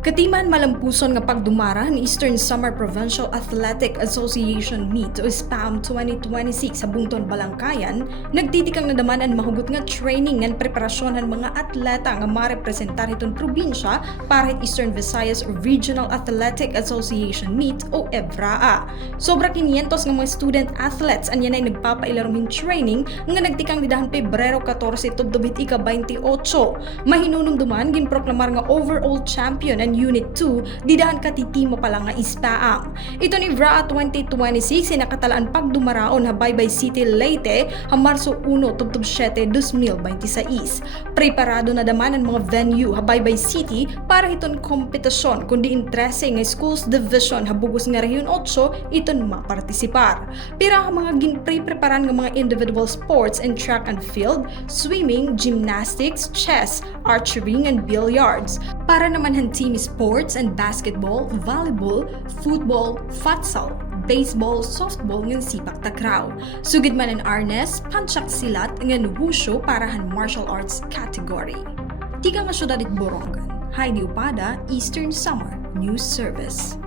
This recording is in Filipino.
Katiman malampuson nga pagdumara ni Eastern Samar Provincial Athletic Association Meet o SPAM 2026 sa Bungton, Balangkayan, nagtitikang nadaman mahugot nga training ng preparasyon ng mga atleta nga marepresentar itong probinsya para at Eastern Visayas Regional Athletic Association Meet o EVRAA. Sobra 500 nga mga student athletes anya nay nagpapailarong training nga nagtikang nidahan Pebrero 14 tubdubit ika 28. Mahinunumduman ginproklamar nga overall champion and Unit 2 didahan katitimo pa lang nga SPAM. Ito ni EVRAA 2026 nakatalaan pagdumaraon ha Baybay City, Leyte ha Marso 1 tubtub 7, 2026. Preparado na daman ang mga venue ha Baybay City para iton kompetisyon kundi interese nga schools division ha Bugos nga Rehiyon 8 iton mapartisipar. Pira ha mga ginpre-preparan nga mga individual sports and track and field, swimming, gymnastics, chess, archery and billiards. Para naman han team sports and basketball, volleyball, football, futsal, baseball, softball ng sipak takraw. Sugid man ang arnes, panchak silat ng wushu para han martial arts category. Tiga nga syudad it Borongan, Heidi Upada, Eastern Samar News Service.